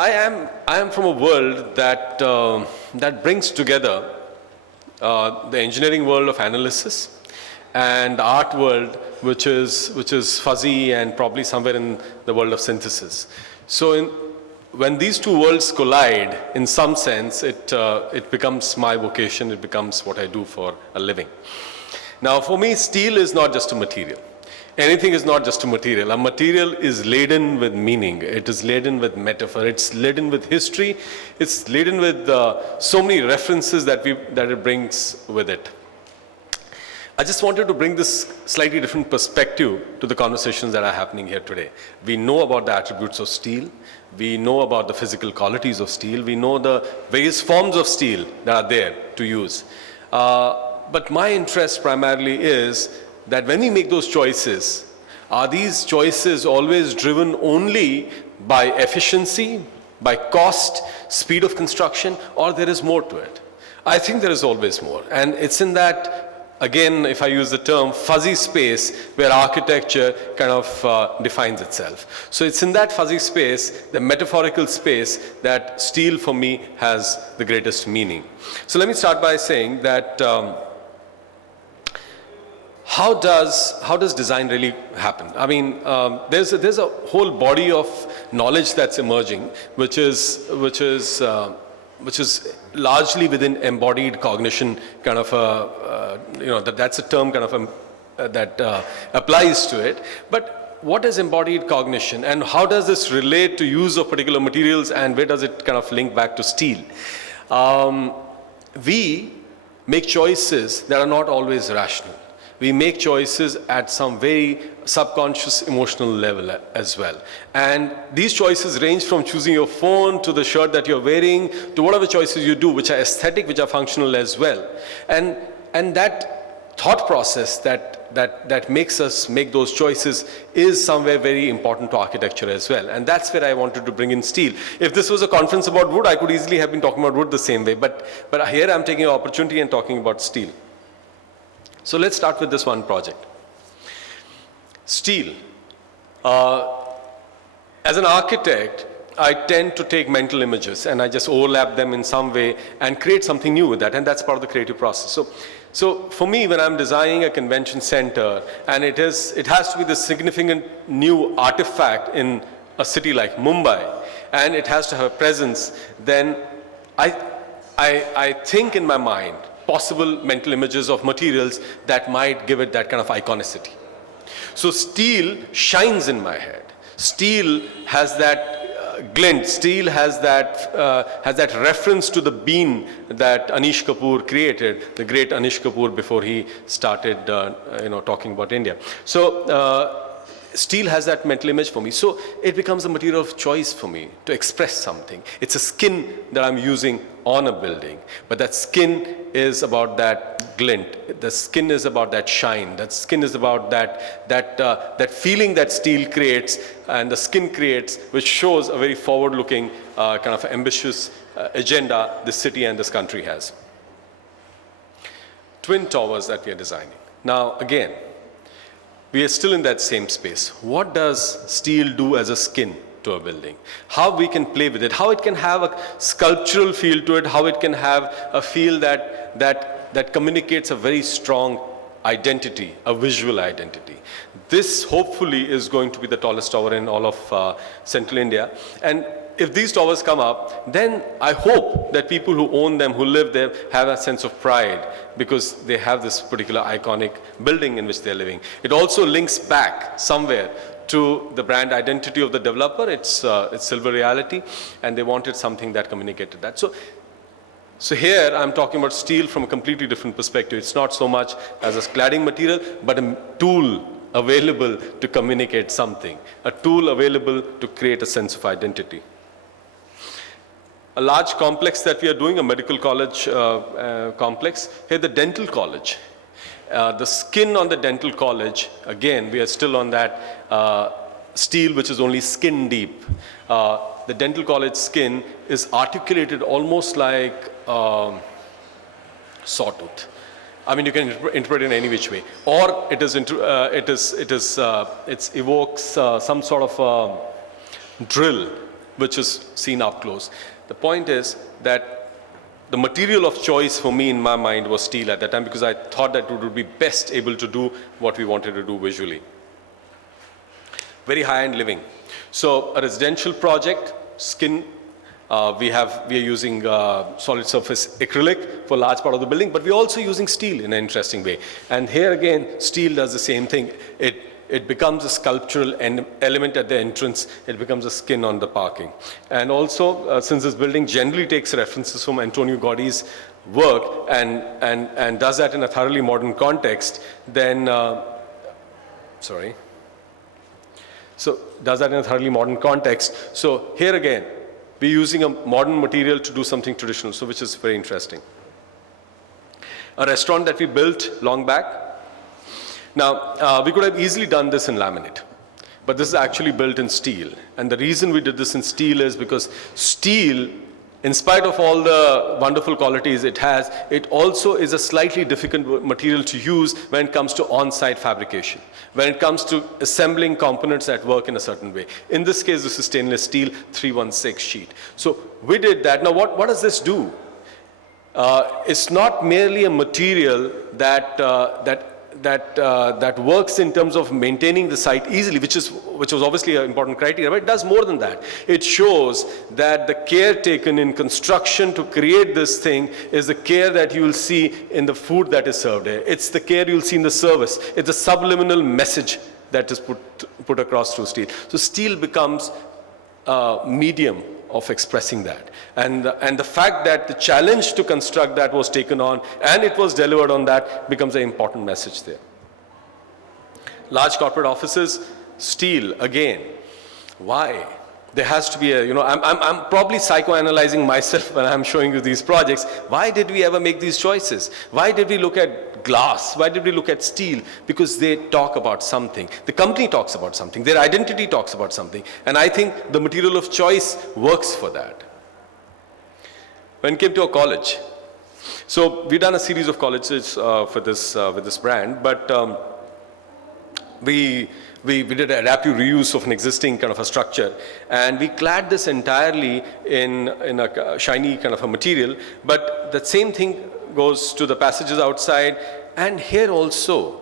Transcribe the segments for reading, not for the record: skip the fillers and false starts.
I am from a world that that brings together the engineering world of analysis and the art world, which is fuzzy and probably somewhere in the world of synthesis. So when these two worlds collide, in some sense, it becomes my vocation. It becomes what I do for a living. Now, for me, steel is not just a material. Anything is not just a material. A material is laden with meaning. It is laden with metaphor. It's laden with history. It's laden with so many references that it brings with it. I just wanted to bring this slightly different perspective to the conversations that are happening here today. We know about the attributes of steel. We know about the physical qualities of steel. We know the various forms of steel that are there to use. But my interest primarily is that when we make those choices, are these choices always driven only by efficiency, by cost, speed of construction, or there is more to it? I think there is always more. And it's in that, again, if I use the term, fuzzy space where architecture kind of defines itself. So it's in that fuzzy space, the metaphorical space, that steel for me has the greatest meaning. So let me start by saying that how does design really happen? I mean, there's a whole body of knowledge that's emerging, which is largely within embodied cognition, kind of that's a term kind of that applies to it. But what is embodied cognition, and how does this relate to use of particular materials, and where does it kind of link back to steel? We make choices that are not always rational. We make choices at some very subconscious emotional level as well. And these choices range from choosing your phone to the shirt that you're wearing to whatever choices you do, which are aesthetic, which are functional as well. And that thought process that makes us make those choices is somewhere very important to architecture as well. And that's where I wanted to bring in steel. If this was a conference about wood, I could easily have been talking about wood the same way. But here I'm taking an opportunity and talking about steel. So let's start with this one project. Steel. As an architect, I tend to take mental images and I just overlap them in some way and create something new with that, and that's part of the creative process. So for me, when I'm designing a convention center, and it has to be the significant new artifact in a city like Mumbai, and it has to have a presence, then I think in my mind possible mental images of materials that might give it that kind of iconicity. So steel shines in my head. Steel has that glint. Steel has that reference to the bean that Anish Kapoor created, the great Anish Kapoor, before he started talking about India. So steel has that mental image for me. So it becomes a material of choice for me to express something. It's a skin that I'm using on a building, but that skin is about that glint. The skin is about that shine. That skin is about that feeling that steel creates and the skin creates, which shows a very forward-looking kind of ambitious agenda this city and this country has. Twin towers that we are designing. Now, again, we are still in that same space. What does steel do as a skin to a building? How we can play with it, how it can have a sculptural feel to it, how it can have a feel that communicates a very strong identity, a visual identity. This hopefully is going to be the tallest tower in all of Central India. And if these towers come up, then I hope that people who own them, who live there, have a sense of pride because they have this particular iconic building in which they're living. It also links back somewhere to the brand identity of the developer. It's Silver Reality, and they wanted something that communicated that. So here I'm talking about steel from a completely different perspective. It's not so much as a cladding material, but a tool available to communicate something, a tool available to create a sense of identity. A large complex that we are doing, a medical college complex. Here, the dental college. The skin on the dental college, again, we are still on that steel which is only skin deep. The dental college skin is articulated almost like sawtooth. I mean, you can interpret it in any which way. Or it evokes some sort of drill which is seen up close. The point is that the material of choice for me in my mind was steel at that time, because I thought that it would be best able to do what we wanted to do visually. Very high-end living. So a residential project, skin, we are using solid surface acrylic for a large part of the building, but we're also using steel in an interesting way. And here again, steel does the same thing. It becomes a sculptural element at the entrance. It becomes a skin on the parking. And also, since this building generally takes references from Antonio Gaudi's work and does that in a thoroughly modern context, then, So does that in a thoroughly modern context. So here again, we're using a modern material to do something traditional, so which is very interesting. A restaurant that we built long back. Now, we could have easily done this in laminate, but this is actually built in steel. And the reason we did this in steel is because steel, in spite of all the wonderful qualities it has, it also is a slightly difficult material to use when it comes to on-site fabrication, when it comes to assembling components that work in a certain way. In this case, this is stainless steel 316 sheet. So we did that. Now, what does this do? It's not merely a material that works in terms of maintaining the site easily, which was obviously an important criteria, but it does more than that. It shows that the care taken in construction to create this thing is the care that you will see in the food that is served here. It's the care you'll see in the service. It's a subliminal message that is put across through steel. So steel becomes a medium of expressing that. And the fact that the challenge to construct that was taken on and it was delivered on that becomes an important message there. Large corporate offices, steel, again. Why? There has to be a, I'm probably psychoanalyzing myself when I'm showing you these projects. Why did we ever make these choices? Why did we look at glass? Why did we look at steel? Because they talk about something. The company talks about something. Their identity talks about something. And I think the material of choice works for that. When it came to a college, so we've done a series of colleges with this brand, but we did adaptive reuse of an existing kind of a structure, and we clad this entirely in a shiny kind of a material, but the same thing goes to the passages outside, and here also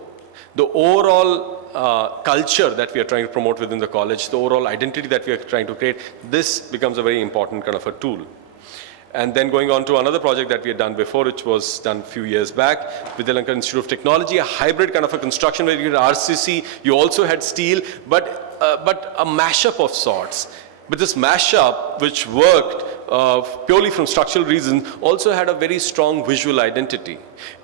the overall culture that we are trying to promote within the college, the overall identity that we are trying to create, this becomes a very important kind of a tool. And then going on to another project that we had done before, which was done a few years back with the Lanka Institute of Technology, a hybrid kind of a construction where you had RCC, you also had steel, but a mashup of sorts. But this mashup, which worked purely from structural reasons, also had a very strong visual identity.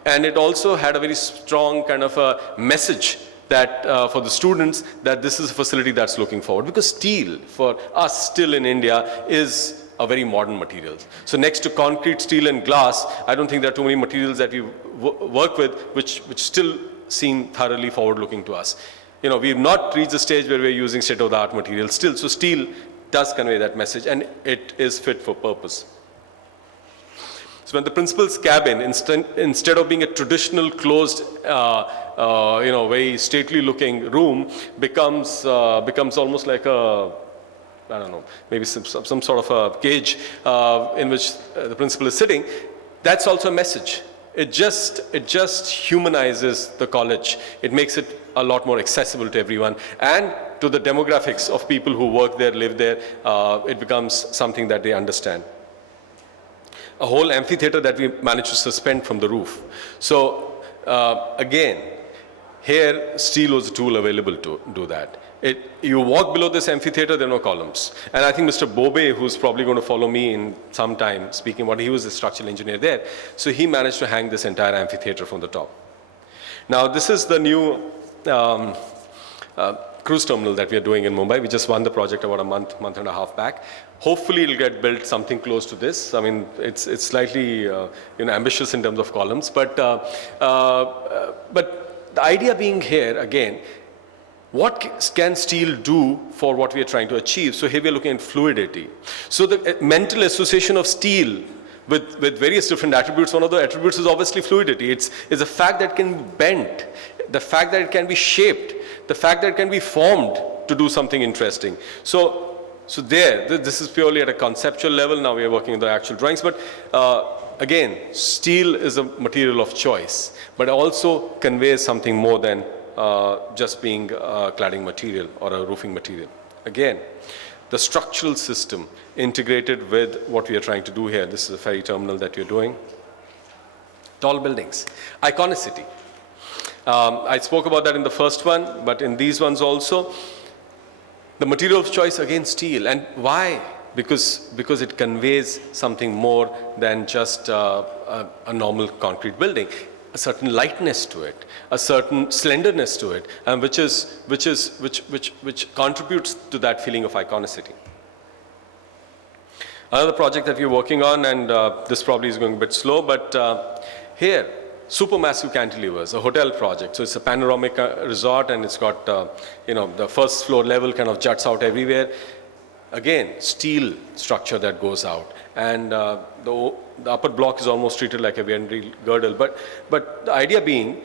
And it also had a very strong kind of a message that for the students, that this is a facility that's looking forward. Because steel, for us still in India, is a very modern material. So next to concrete, steel and glass, I don't think there are too many materials that we work with which still seem thoroughly forward-looking to us. We have not reached the stage where we're using state-of-the-art materials still. So steel does convey that message, and it is fit for purpose. So when the principal's cabin, instead of being a traditional closed, very stately-looking room, becomes almost like a, I don't know, maybe some sort of a cage in which the principal is sitting, that's also a message. It just humanizes the college. It makes it a lot more accessible to everyone. And to the demographics of people who work there, live there, it becomes something that they understand. A whole amphitheater that we managed to suspend from the roof. So again, here steel was a tool available to do that. You walk below this amphitheater, there are no columns. And I think Mr. Bobe, who's probably going to follow me in some time, speaking about, he was the structural engineer there. So he managed to hang this entire amphitheater from the top. Now, this is the new cruise terminal that we are doing in Mumbai. We just won the project about a month and a half back. Hopefully, it'll get built something close to this. I mean, it's slightly ambitious in terms of columns, but the idea being here again, what can steel do for what we are trying to achieve? So here we are looking at fluidity. So the mental association of steel with various different attributes, one of the attributes is obviously fluidity. It's the fact that it can be bent, the fact that it can be shaped, the fact that it can be formed to do something interesting. So So this is purely at a conceptual level. Now we are working on the actual drawings. But again, steel is a material of choice, but also conveys something more than just being a cladding material or a roofing material. Again, the structural system integrated with what we are trying to do here. This is a ferry terminal that you're doing. Tall buildings, iconicity. I spoke about that in the first one, but in these ones also, the material of choice, again, steel. And why? Because it conveys something more than just a normal concrete building. A certain lightness to it, a certain slenderness to it, and which contributes to that feeling of iconicity. Another project that we're working on, and this probably is going a bit slow, but here, supermassive cantilevers, a hotel project. So it's a panoramic resort, and it's got, the first floor level kind of juts out everywhere. Again, steel structure that goes out, and the upper block is almost treated like a Viennese girdle. But the idea being,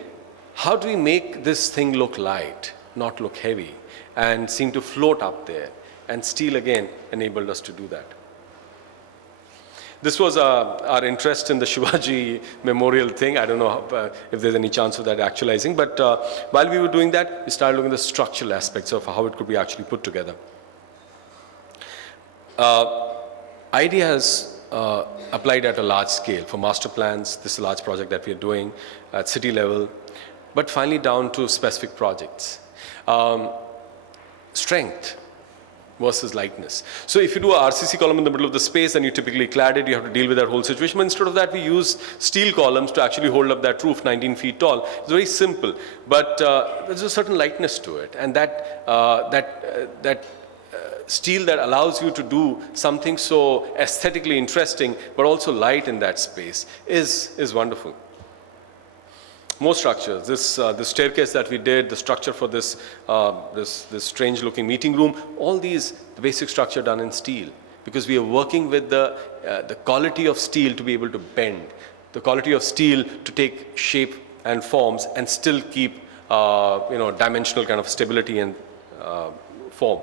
how do we make this thing look light, not look heavy, and seem to float up there? And steel again enabled us to do that. This was our interest in the Shivaji memorial thing. I don't know if there's any chance of that actualizing, but while we were doing that, we started looking at the structural aspects of how it could be actually put together. Ideas applied at a large scale for master plans. This is a large project that we are doing at city level, but finally down to specific projects. Strength versus lightness. So if you do a RCC column in the middle of the space and you typically clad it, you have to deal with that whole situation. But instead of that, we use steel columns to actually hold up that roof 19 feet tall. It's very simple, but there's a certain lightness to it, and that steel that allows you to do something so aesthetically interesting, but also light in that space is wonderful. More structures. This staircase that we did, the structure for this strange looking meeting room, all these, the basic structure done in steel, because we are working with the quality of steel to be able to bend, the quality of steel to take shape and forms and still keep dimensional kind of stability and form.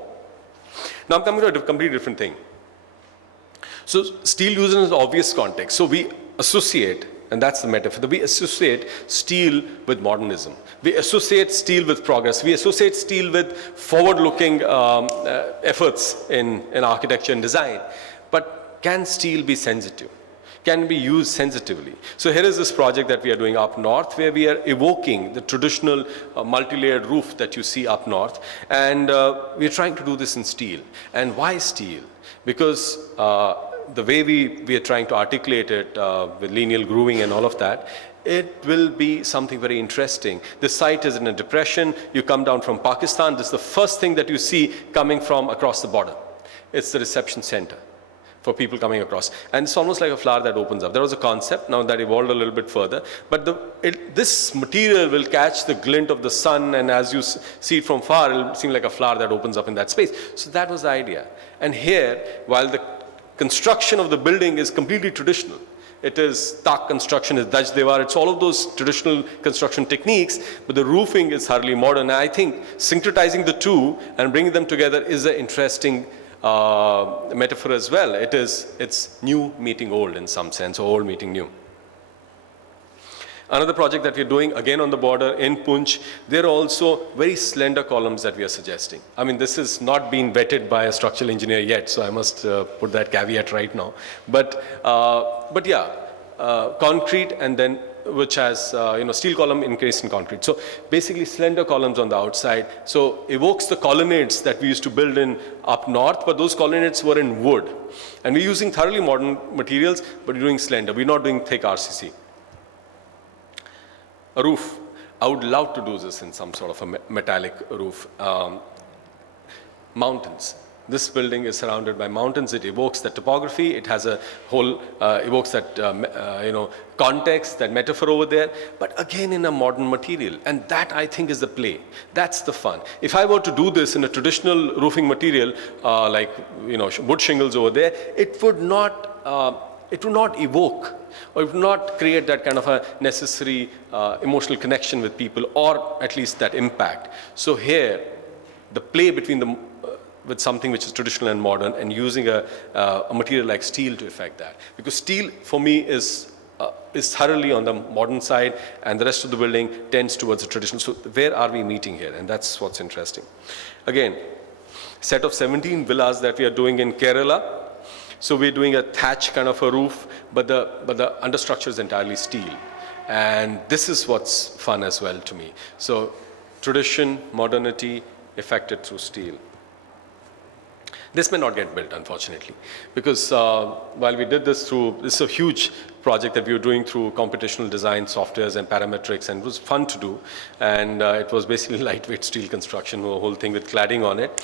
Now I'm coming to a completely different thing. So steel used in an obvious context. So we associate, and that's the metaphor, we associate steel with modernism. We associate steel with progress. We associate steel with forward-looking efforts in architecture and design. But can steel be sensitive? Can be used sensitively? So here is this project that we are doing up north, where we are evoking the traditional multi-layered roof that you see up north, and we are trying to do this in steel. And why steel? Because the way we are trying to articulate it with lineal grooving and all of that, it will be something very interesting. The site is in a depression. You come down from Pakistan, this is the first thing that you see coming from across the border. It's the reception center for people coming across. And it's almost like a flower that opens up. There was a concept, now that evolved a little bit further, but this material will catch the glint of the sun, and as you see it from far, it'll seem like a flower that opens up in that space. So that was the idea. And here, while the construction of the building is completely traditional, it is tak construction, it's Dutch Devar, it's all of those traditional construction techniques, but the roofing is thoroughly modern. And I think syncretizing the two and bringing them together is an interesting metaphor as well. It's new meeting old in some sense, or old meeting new. Another project that we're doing, again on the border in Poonch, there are also very slender columns that we are suggesting. I mean, this has not been vetted by a structural engineer yet, so I must put that caveat right now. But yeah, concrete, and then which has steel column encased in concrete. So basically slender columns on the outside. So evokes the colonnades that we used to build in up north, but those colonnades were in wood. And we're using thoroughly modern materials, but we're doing slender. We're not doing thick RCC. A roof. I would love to do this in some sort of a metallic roof. Mountains. This building is surrounded by mountains. It evokes that topography. It has a whole, evokes that, context, that metaphor over there, but again in a modern material. And that, I think, is the play. That's the fun. If I were to do this in a traditional roofing material, like, wood shingles over there, it would not evoke, or it would not create that kind of a necessary emotional connection with people, or at least that impact. So here, the play between with something which is traditional and modern, and using a material like steel to effect that. Because steel, for me, is thoroughly on the modern side, and the rest of the building tends towards the traditional. So where are we meeting here? And that's what's interesting. Again, set of 17 villas that we are doing in Kerala. So we're doing a thatch kind of a roof, but the understructure is entirely steel. And this is what's fun as well to me. So tradition, modernity, effected through steel. This may not get built, unfortunately, because while we did this is a huge project that we were doing through computational design softwares and parametrics, and it was fun to do. And it was basically lightweight steel construction, the whole thing with cladding on it.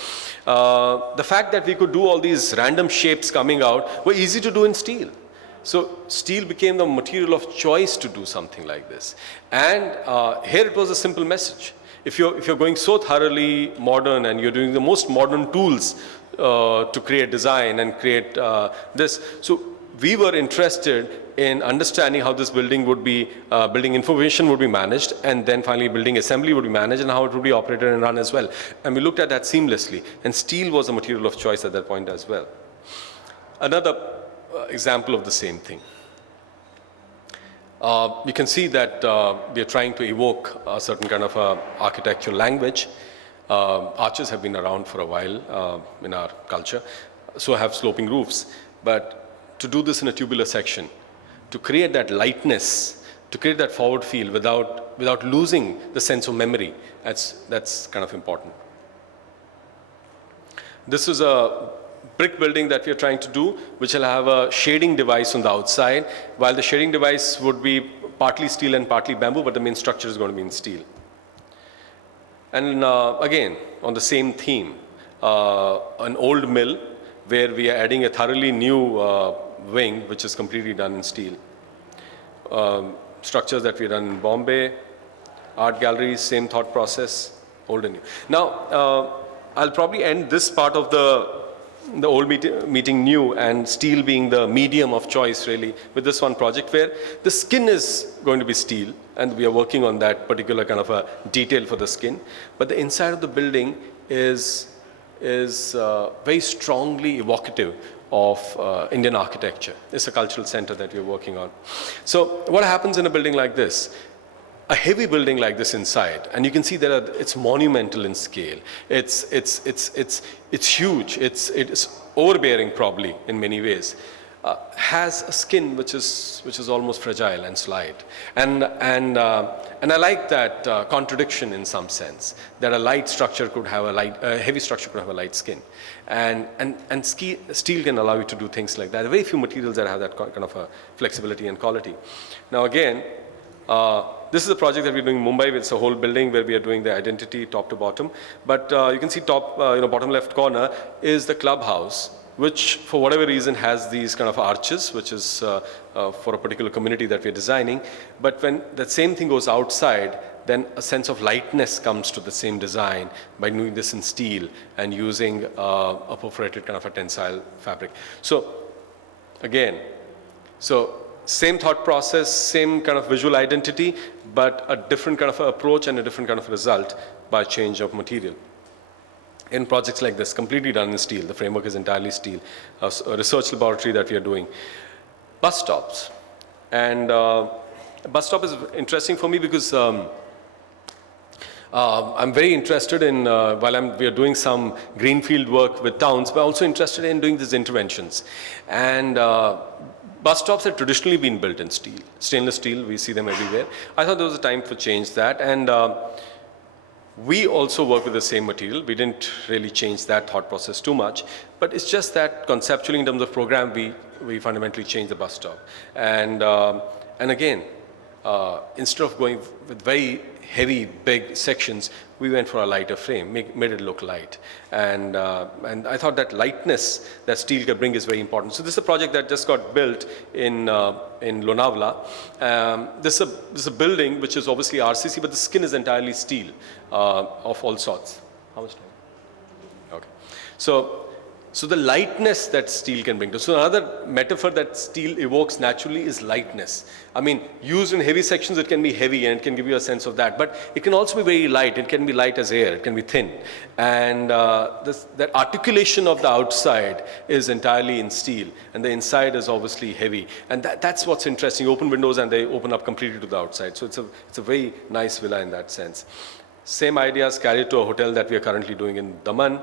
The fact that we could do all these random shapes coming out were easy to do in steel. So steel became the material of choice to do something like this. And here it was a simple message. If you're going so thoroughly modern and you're doing the most modern tools to create design and create this. So we were interested in understanding how this building would be, building information would be managed, and then finally building assembly would be managed, and how it would be operated and run as well. And we looked at that seamlessly. And steel was a material of choice at that point as well. Another example of the same thing. You can see that we are trying to evoke a certain kind of architectural language. Arches have been around for a while in our culture, so have sloping roofs. But to do this in a tubular section, to create that lightness, to create that forward feel without losing the sense of memory, that's kind of important. This is a brick building that we are trying to do, which will have a shading device on the outside, while the shading device would be partly steel and partly bamboo, but the main structure is going to be in steel. And again, on the same theme, an old mill where we are adding a thoroughly new wing, which is completely done in steel. Structures that we done in Bombay, art galleries, same thought process, old and new. Now, I'll probably end this part of the old meeting new, and steel being the medium of choice really, with this one project where the skin is going to be steel, and we are working on that particular kind of a detail for the skin. But the inside of the building is very strongly evocative of Indian architecture. It's a cultural center that we're working on. So what happens in a building like this? A heavy building like this inside, and you can see that it's monumental in scale. It's huge. It's overbearing probably in many ways. Has a skin which is almost fragile and slight, and I like that contradiction in some sense, that a light structure could have a heavy structure could have a light skin, and steel can allow you to do things like that. There are very few materials that have that kind of a flexibility and quality. Now again, this is a project that we're doing in Mumbai. It's a whole building where we are doing the identity top to bottom. But you can see bottom left corner is the clubhouse, which for whatever reason has these kind of arches, which is for a particular community that we're designing. But when that same thing goes outside, then a sense of lightness comes to the same design by doing this in steel and using a perforated kind of a tensile fabric. So again, same thought process, same kind of visual identity, but a different kind of approach and a different kind of result by change of material. In projects like this, completely done in steel, the framework is entirely steel, a research laboratory that we are doing. Bus stops. And bus stop is interesting for me because I'm very interested in, while we are doing some greenfield work with towns, but also interested in doing these interventions. And bus stops have traditionally been built in steel, stainless steel. We see them everywhere. I thought there was a time to change that, and we also work with the same material. We didn't really change that thought process too much, but it's just that conceptually in terms of program, we fundamentally changed the bus stop. And again, instead of going with very heavy, big sections, we went for a lighter frame, made it look light. And I thought that lightness that steel can bring is very important. So this is a project that just got built in Lonavala. This is a building which is obviously RCC, but the skin is entirely steel of all sorts. How much time? Okay. So So the lightness that steel can bring to. So another metaphor that steel evokes naturally is lightness. I mean, used in heavy sections, it can be heavy and it can give you a sense of that. But it can also be very light. It can be light as air. It can be thin. And that articulation of the outside is entirely in steel. And the inside is obviously heavy. And that's what's interesting. You open windows and they open up completely to the outside. So it's a very nice villa in that sense. Same ideas carried to a hotel that we are currently doing in Daman.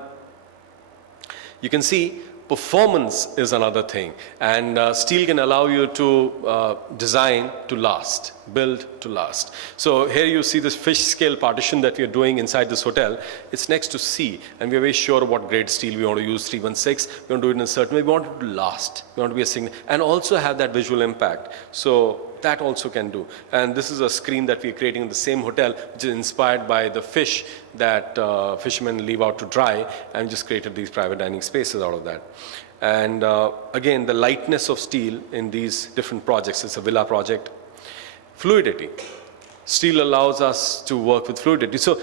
You can see performance is another thing, and steel can allow you to design to last, build to last. So here you see this fish scale partition that we are doing inside this hotel. It's next to sea, and we're very sure what grade steel we want to use, 316. We want to do it in a certain way. We want it to last. We want to be a signal, and also have that visual impact. So that also can do. And this is a screen that we're creating in the same hotel, which is inspired by the fish that fishermen leave out to dry, and just created these private dining spaces out of that. And again, the lightness of steel in these different projects. It's a villa project. Fluidity. Steel allows us to work with fluidity. So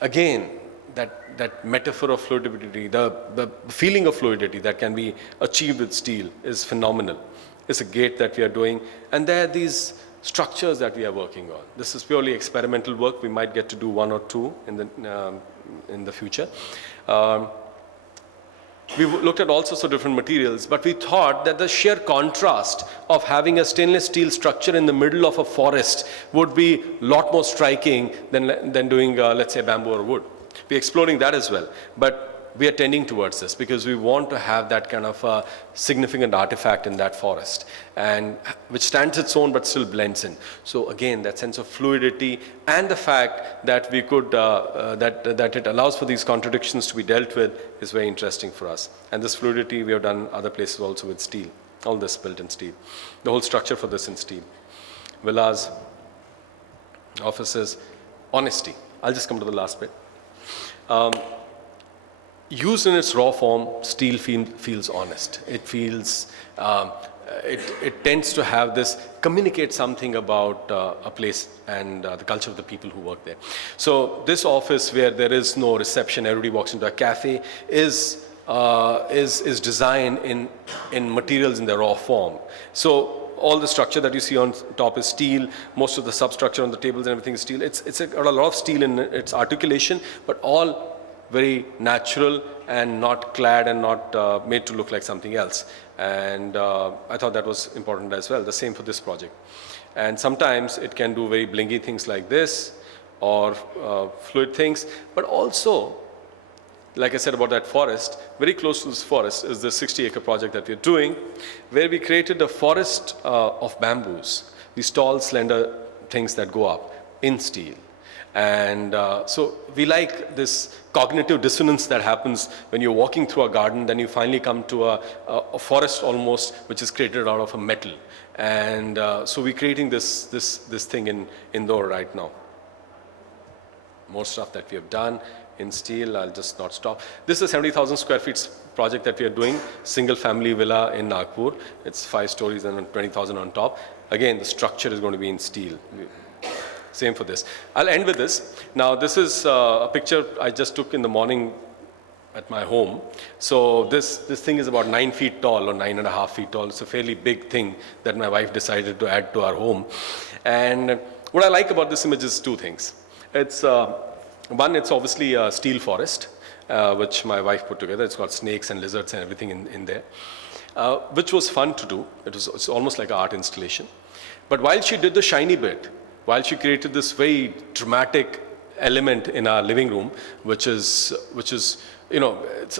again, that metaphor of fluidity, the feeling of fluidity that can be achieved with steel is phenomenal. It's a gate that we are doing, and there are these structures that we are working on. This is purely experimental work. We might get to do one or two in the future. We looked at all sorts of different materials, but we thought that the sheer contrast of having a stainless steel structure in the middle of a forest would be a lot more striking than doing, let's say, bamboo or wood. We're exploring that as well, but we are tending towards this because we want to have that kind of a significant artifact in that forest, and which stands its own but still blends in. So again, that sense of fluidity and the fact that we could that it allows for these contradictions to be dealt with is very interesting for us. And this fluidity we have done other places also with steel. All this built in steel. The whole structure for this in steel. Villas, offices, honesty. I'll just come to the last bit. Used in its raw form, steel feels honest. It feels, it tends to have this, communicate something about a place and the culture of the people who work there. So this office where there is no reception, everybody walks into a cafe, is designed in materials in the raw form. So all the structure that you see on top is steel. Most of the substructure on the tables and everything is steel. It's a lot of steel in its articulation, but all very natural and not clad and not made to look like something else. And I thought that was important as well. The same for this project. And sometimes it can do very blingy things like this, or fluid things, but also, like I said about that forest, very close to this forest is the 60-acre project that we're doing, where we created a forest of bamboos, these tall, slender things that go up in steel. And so we like this cognitive dissonance that happens when you're walking through a garden, then you finally come to a forest almost, which is created out of a metal. And so we're creating this thing in Indore right now. More stuff that we have done in steel. I'll just not stop. This is a 70,000 square feet project that we are doing, single family villa in Nagpur. It's 5 stories and 20,000 on top. Again, the structure is going to be in steel. Same for this. I'll end with this. Now, this is a picture I just took in the morning at my home. So this thing is about 9 feet tall or 9.5 feet tall. It's a fairly big thing that my wife decided to add to our home. And what I like about this image is 2 things. It's one, it's obviously a steel forest, which my wife put together. It's got snakes and lizards and everything in there, which was fun to do. It's almost like an art installation. But while she did the shiny bit, while she created this very dramatic element in our living room, which is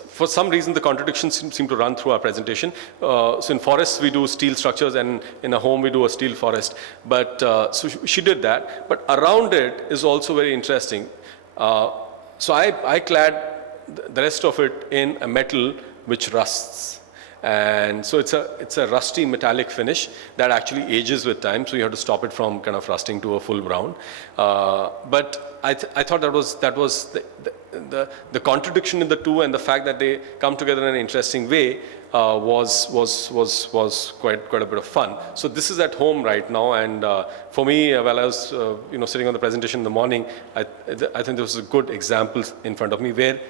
for some reason the contradictions seem to run through our presentation. So in forests we do steel structures, and in a home we do a steel forest. But so she did that. But around it is also very interesting. So I clad the rest of it in a metal which rusts. And so it's a rusty metallic finish that actually ages with time, so you have to stop it from kind of rusting to a full brown. But I thought that was the contradiction in the two, and the fact that they come together in an interesting way was quite a bit of fun. So this is at home right now, and for me, while I was sitting on the presentation in the morning, I think there was a good example in front of me where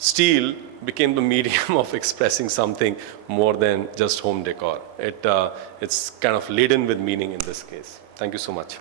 steel became the medium of expressing something more than just home decor. It's kind of laden with meaning in this case. Thank you so much.